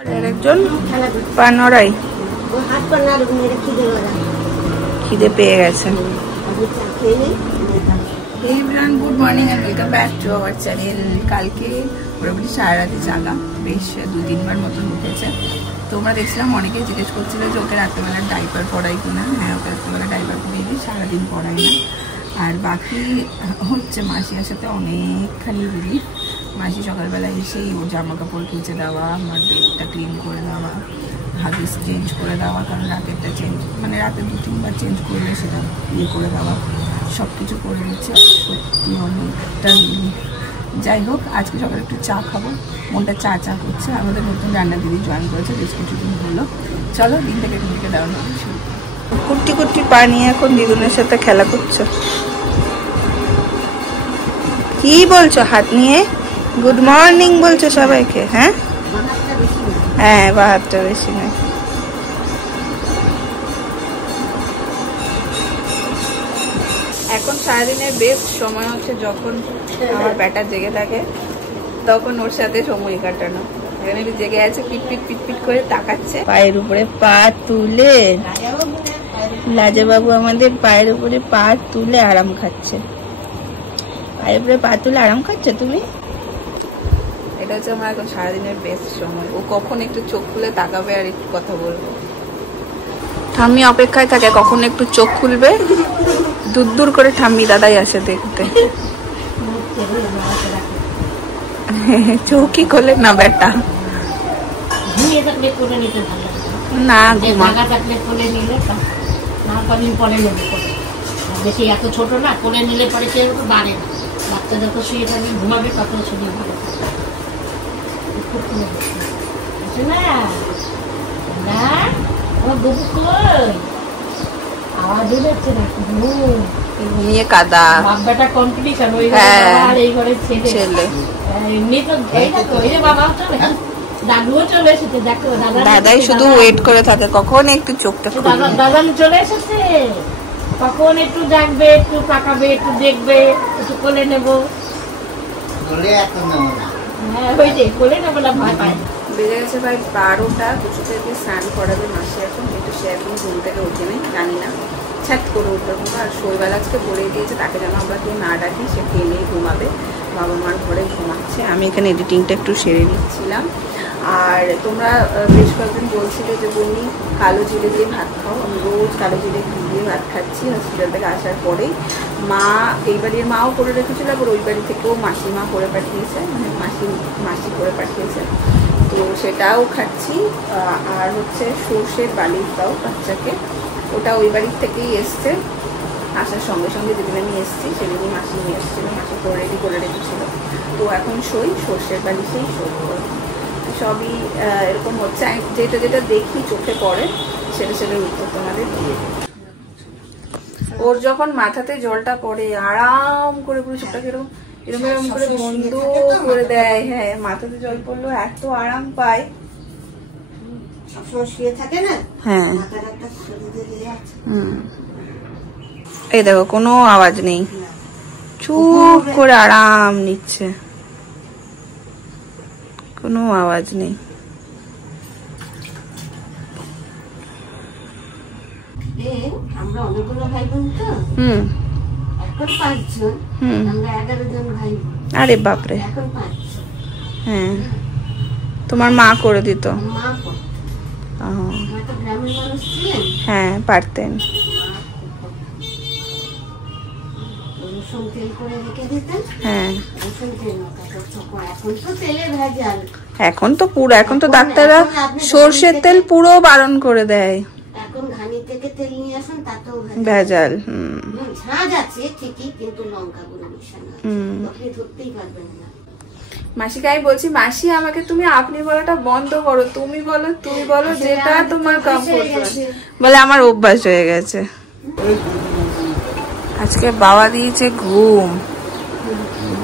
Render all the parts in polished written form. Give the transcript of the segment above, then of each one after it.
একজন পানরাই খিদে পেয়ে গেছে। Good morning and welcome back to our channel. কালকে মোটামুটি সারা রাতে জাগা, বেশ 2-3 বার মতন উঠেছে। তোমরা দেখছিলাম অনেকেই জিজ্ঞেস করছিল যে ওকে রাত্রেবেলা ডাইপার পড়াই কিনা। হ্যাঁ, ওকে রাত্রেবেলা ডাইপার পরিয়ে দিই, সারাদিন পড়াই না। আর বাকি হচ্ছে মাসির সাথে অনেকখানি রিলিফ। মাসি সকালবেলা এসেই ওর জামা কাপড় কেচে দেওয়া, আমার বেডটা ক্লিন করে দেওয়া, হাগিস চেঞ্জ করে দেওয়া, কারণ রাতেরটা চেঞ্জ মানে রাতে 2-3 বার চেঞ্জ করলে সেটা ইয়ে করে দেওয়া, সব কিছু করে দিচ্ছে। সত্যি অনেকটা রিলিফ। যাই হোক, আজকে সকালে একটু চা খাবো, মনটা চা চা করছে। আমাদের নতুন রান্না দিদি জয়েন করেছে, বেশ কিছুদিন হলো। চলো দিনটাকে দিদিকে দেওয়া হবে। কুট্টি কুট্টি পা নিয়ে এখন দিদুনের সাথে খেলা করছো। কি বলছো হাত নিয়ে? গুড মর্নিং বলছো সবাইকে? হ্যাঁ হ্যাঁ, বাহাতটা বেশি নয়। এখন সারাদিনের বেস্ট সময় হচ্ছে যখন আমার ব্যাটা জেগে থাকে, তখন ওর সাথে সময় কাটানো। এখানে জেগে আছে, পিটপিট পিটপিট করে তাকাচ্ছে। পায়ের উপরে পা তুলে লাজাবাবু আমাদের পায়ের উপরে পা তুলে আরাম খাচ্ছে। পায়ের উপরে পা তুলে আরাম খাচ্ছে তুমি? এটা হচ্ছে আমার এখন সারাদিনের বেস্ট সময়। ও কখন একটু চোখ খুলে তাকাবে আর একটু কথা বলবো। ঠাম্মি অপেক্ষায় থাকে কখন একটু চোখ খুলবে। দূর দূর করে ঠাম্মি দাদাই আসে দেখতে। চোখই খোলে না বেটা। না ঘুমা বেশি এত ছোট না, কোলে নিলে পরে কেউ বাড়ে না। বাচ্চা যত শুয়ে থাকবে ঘুমাবে তত শরীর ভালো না। আমার গবু কই আওয়াজ হচ্ছে না, ঘুমিয়ে কাদা বাবাটা কম্পিটিশন ওই এই ঘরে ছেলে। এমনি তো এই দেখো, এই যে বাবাও চলে, দাদুও চলে এসেছে। দেখো দাদাই শুধু ওয়েট করে থাকে কখন একটু চোখটা খুলবে। দাদা চলে এসেছে, কখন একটু জাগবে, একটু তাকাবে, একটু দেখবে, একটু কোলে নেবো। হ্যাঁ, ওই যে কোলে নেবো না, ভয় পায়। বেজে গেছে প্রায় 12টা। কিছু থেকে স্নান করাবে মাসি এখন, কিন্তু সে এখন ঘুম থেকে ওঠে নেই, জানি না ছ্যাট করে উঠবে। আর শৈবাল আজকে বলে দিয়েছে তাকে যেন আমরা কেউ না ডাকি, সে খেয়ে নিয়ে ঘুমাবে। বাবা মার ঘরে ঘুমাচ্ছে। আমি এখানে এডিটিংটা একটু সেরে নিচ্ছিলাম। আর তোমরা বেশ কয়েকদিন বলছিলে যে বমি কালো জিরে দিয়ে ভাত খাও। আমি রোজ কালো জিরে দিয়ে ভাত খাচ্ছি হসপিটাল থেকে আসার পরেই। মা এই বাড়ির মাও করে রেখেছিল, আবার ওই বাড়ি থেকেও মাসিমা করে পাঠিয়েছে, মানে মাসি করে পাঠিয়েছে, তো সেটাও খাচ্ছি। আর হচ্ছে সর্ষের বালির দাও বাচ্চাকে, ওটা ওই বাড়ির থেকেই এসছে। আসার সঙ্গে সঙ্গে যেদিন আমি এসেছি সেদিনই মাসি নিয়ে এসেছিল, মাসি তো রেডি করে রেখেছিল। তো এখন সর্ষের বালি সেই সবই এরকম হচ্ছে। যেটা যেটা দেখি চোখে পড়ে সেটা উত্তর তোমাদের দিয়ে। ওর যখন মাথাতে জলটা পড়ে আরাম করে পুরো চোখটাকে এরকম এরকম এরকম করে বন্ধ করে দেয়। হ্যাঁ, মাথাতে জল পড়লো এত আরাম পায়। হ্যাঁ, এই দেখো কোনো আওয়াজ নেই, চুপ করে আরাম নিচ্ছে, কোনো আওয়াজ নেই। আমরা অনেকগুলো ভাই বোন তো, এখন 5 জন, আমরা 11 জন ভাই। আরে বাপরে। এখন 5 জন। হ্যাঁ, তোমার মা করে দিত? মা করত। মা তো গ্রামের মানুষ ছিলেন। হ্যাঁ, পারতেন। রসুন তেল করে রেখে দিতেন। হ্যাঁ, রসুন তেল এখন তো তেলে ভেজাল। এখন তো পুরো, এখন তো ডাক্তাররা সর্ষের তেল পুরো বারণ করে দেয়। এখন ঘানি থেকে তেল নিয়ে আসুন, তাতেও ভেজাল। ঝাঁজ আছে ঠিকই, কিন্তু লঙ্কা গুঁড়ো মিশানো, আপনি ধরতেই পারবেন না। মাসিকে আমি বলছি, মাসি আমাকে তুমি আপনি বলাটা বন্ধ করো, তুমি বলো, তুমি বলো, যেটা তোমার কমফোর্ট জোন। বলে আমার অভ্যাস হয়ে গেছে। আজকে বাবা দিয়েছে ঘুম,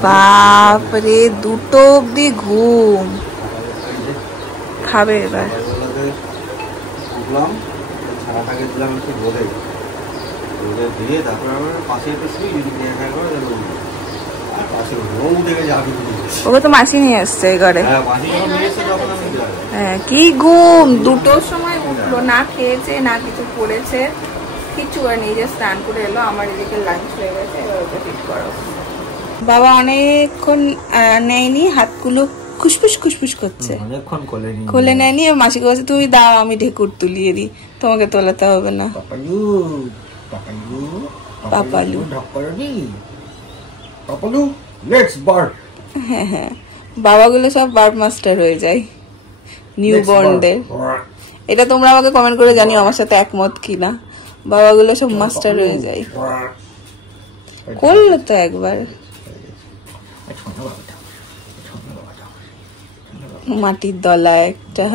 বাপরে 2টো অব্দি ঘুম। খাবে এবার। ওকে তো মাসি নিয়ে এসছে এই ঘরে। হ্যাঁ কি ঘুম, 2টোর সময় উঠলো, না খেয়েছে না কিছু করেছে, কিচ্ছু করে নিজে স্নান করে এলো। আমার এদিকে লাঞ্চ হয়ে গেছে, এবার ওকে ফিট করো। বাবা অনেকক্ষণ নেয়নি, হাতগুলো খুশফুস খুশফুস করছে, খুলে নেয়নি। মাসি বলছে তুমি দাও আমি ঢেকুর তুলিয়ে দিই, তোমাকে তোলাতে হবে না। হ্যাঁ হ্যাঁ, বাবাগুলো সব বার্ড মাস্টার হয়ে যায় নিউ বর্নদের। এটা তোমরা আমাকে কমেন্ট করে জানিও আমার সাথে একমত কিনা। বাবাগুলো সব মাস্টার হয়ে যায়। করলো তো একবার, মাটির দলা একটা।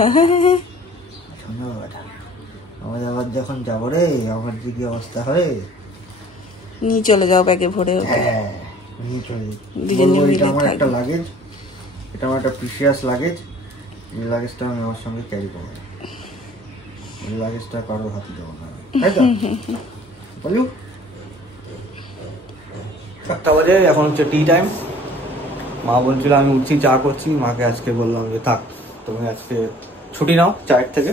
আমাদের আবার যখন যাবো রে, আমার দিকে অবস্থা হয়, নিয়ে চলে যাও ব্যাগে ভরে। এটা আমার একটা লাগেজ, এটা আমার একটা প্রিসিয়াস লাগেজ। এই লাগেজটা আমি আমার সঙ্গে ক্যারি করবো, এই লাগেজটা কারো হাতে দেবো না, তাই তো বলু? 7টা বাজে, এখন হচ্ছে টি টাইম। মা বলছিল আমি উঠছি চা করছি, মাকে আজকে বললাম যে থাক তুমি আজকে ছুটি নাও চায়ের থেকে,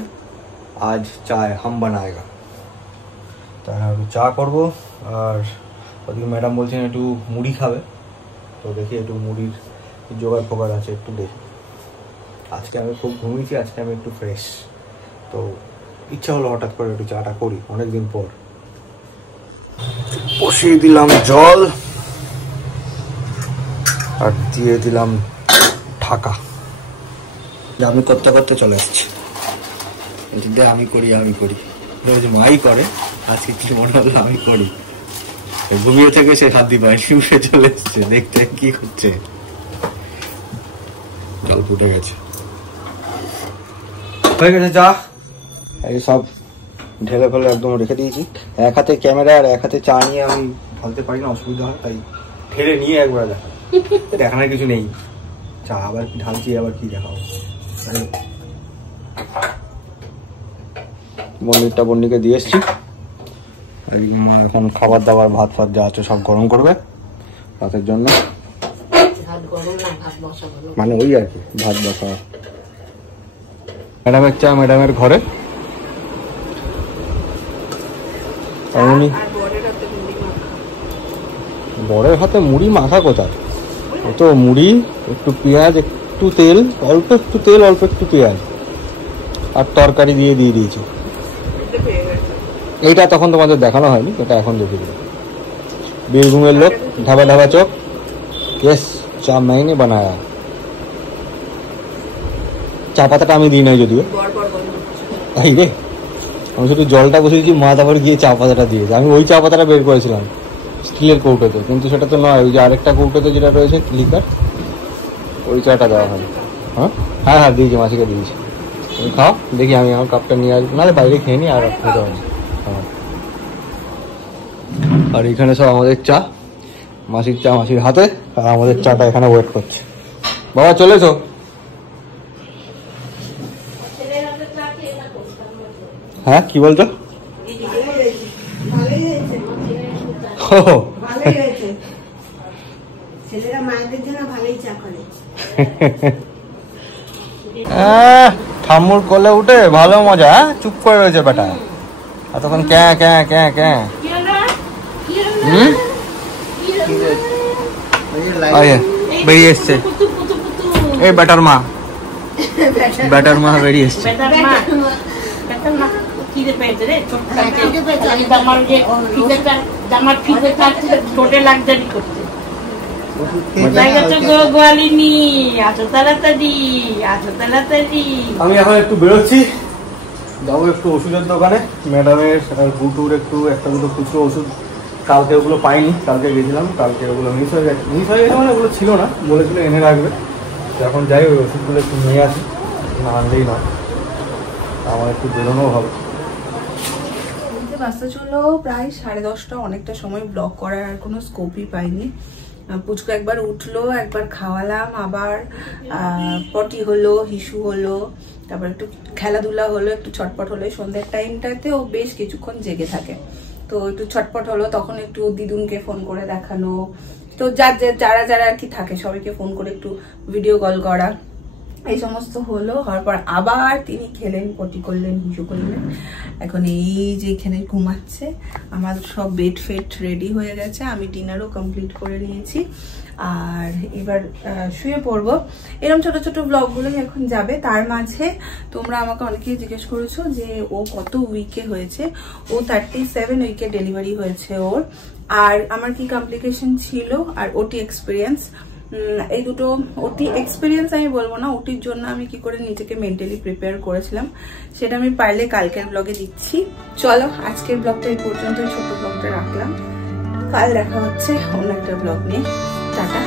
আজ চায় হাম বানায়েগা। তাই একটু চা করবো। আর ওদিকে ম্যাডাম বলছেন একটু মুড়ি খাবে, তো দেখি একটু মুড়ির জোগাড় ফোগাড় আছে একটু দেখি। আজকে আমি খুব ঘুমিয়েছি, আজকে আমি একটু ফ্রেশ, তো ইচ্ছা হলো হঠাৎ করে একটু চাটা করি অনেকদিন পর। বসিয়ে দিলাম জল আর দিয়ে দিলাম ঢাকা। আমি করতে করতে চলে আসছি, আমি করি রোজ মাই করে, আজকে কি মনে হলো আমি করি। ঘুমিয়ে থেকে সে হাত দিয়ে বাইরে উঠে চলে এসছে দেখতে কি করছে। জল ফুটে গেছে, হয়ে গেছে চা। এই সব ঢেলে ফেলে একদম রেখে দিয়েছি। এক হাতে ক্যামেরা আর এক হাতে চা নিয়ে আমি ঢালতে পারি না, অসুবিধা হয়, তাই ঢেলে নিয়ে একবার দেখানোর কিছু নেই। চা আবার কি ঢালছি, আবার কি দেখাবো। বন্ডিকে দিয়ে এসছি। এখন খাবার দাবার ভাত ফাত যা আছে সব গরম করবে রাতের জন্য, মানে ওই আর কি ভাত বসা। ম্যাডামের চা ম্যাডামের ঘরে। বরের হাতে মুড়ি মাখা কোথায়, ও তো মুড়ি একটু পেঁয়াজ একটু তেল, অল্প একটু তেল অল্প একটু পেঁয়াজ আর তরকারি দিয়ে দিয়েছি। এইটা তখন তোমাদের দেখানো হয়নি, এটা এখন দেখে দিল। বীরভূমের লোক, ঢাবা ঢাবা চোখ। ইয়েস, চা मैंने बनाया। চা পাতাটা আমি দিই নাই যদিও, তাই রে আমি শুধু জলটা বসিয়েছি, মা তারপর গিয়ে চা পাতাটা দিয়েছে। আমি ওই চা পাতাটা বের করেছিলাম স্টিলের কৌটোতে, কিন্তু সেটা তো নয়, ওই যে আরেকটা কৌটোতে যেটা রয়েছে লিকার, ওই চাটা দেওয়া হয়। হ্যাঁ হ্যাঁ হ্যাঁ দিয়েছি, মাসিকে দিয়েছি। তুমি খাও, দেখি আমি আমার কাপটা নিয়ে আসবো, নাহলে বাইরে খেয়ে নি আর খেতে হবে। আর এখানে সব আমাদের চা, মাসির চা মাসির হাতে, আর আমাদের চাটা এখানে ওয়েট করছে। বাবা চলেছো? হ্যাঁ কি বলছো? ঠাম্মুর কোলে উঠে ভালো মজা, চুপ করে রয়েছে বেটা এতক্ষণ। ক্যাঁ ক্যাঁ ক্যাঁ ক্যাঁ বেরিয়ে এসছে এই ব্যাটার মা, ব্যাটার মা বেরিয়ে এসছে। আমি এখন একটু বেরোচ্ছি, যাবো একটু ওষুধের দোকানে। ম্যাডামের গুটুর একটু একটা দুটো খুচরো ওষুধ, কালকে ওগুলো পাইনি, কালকে গেছিলাম, কালকে ওগুলো মিস হয়ে গেছে। মানে ওগুলো ছিল না, বলেছিল এনে রাখবে। এখন যাই ওই ওষুধগুলো একটু নিয়ে আসি, না আনলেই না, আমার একটু বেরোনোও হবে। বাসটা ছিল প্রায় 10:30, অনেকটা সময় ব্লগ করার আর কোনো স্কোপই পাইনি। পুচকু একবার উঠলো, একবার খাওয়ালাম, আবার পটি হলো, হিসু হলো, তারপর একটু খেলাধুলা হলো, একটু ছটপট হলো। সন্ধ্যের টাইমটাতে ও বেশ কিছুক্ষণ জেগে থাকে, তো একটু ছটপট হলো। তখন একটু দিদুনকে ফোন করে দেখানো, তো যারা যারা আর কি থাকে সবাইকে ফোন করে একটু ভিডিও কল করা, এই সমস্ত হলো। হওয়ার পর আবার তিনি খেলেন, পটি করলেন, হিসু করলেন। এখন এই যে এখানে ঘুমাচ্ছে। আমার সব বেড ফেড রেডি হয়ে গেছে, আমি ডিনারও কমপ্লিট করে নিয়েছি, আর এবার শুয়ে পড়বো। এরকম ছোট ছোট ব্লগগুলোই এখন যাবে। তার মাঝে তোমরা আমাকে অনেকেই জিজ্ঞেস করেছো যে ও কত উইকে হয়েছে। ও 37 উইকে ডেলিভারি হয়েছে ওর। আর আমার কি কমপ্লিকেশন ছিল আর ওটি এক্সপিরিয়েন্স, এই দুটো। ওটি এক্সপিরিয়েন্স আমি বলবো না, ওটির জন্য আমি কি করে নিজেকে মেন্টালি প্রিপেয়ার করেছিলাম সেটা আমি পারলে কালকের ব্লগে দিচ্ছি। চলো আজকের ব্লগটা এই পর্যন্ত, ছোট ব্লগটা রাখলাম। কাল দেখা হচ্ছে অন্য একটা ব্লগ নিয়ে। টাটা।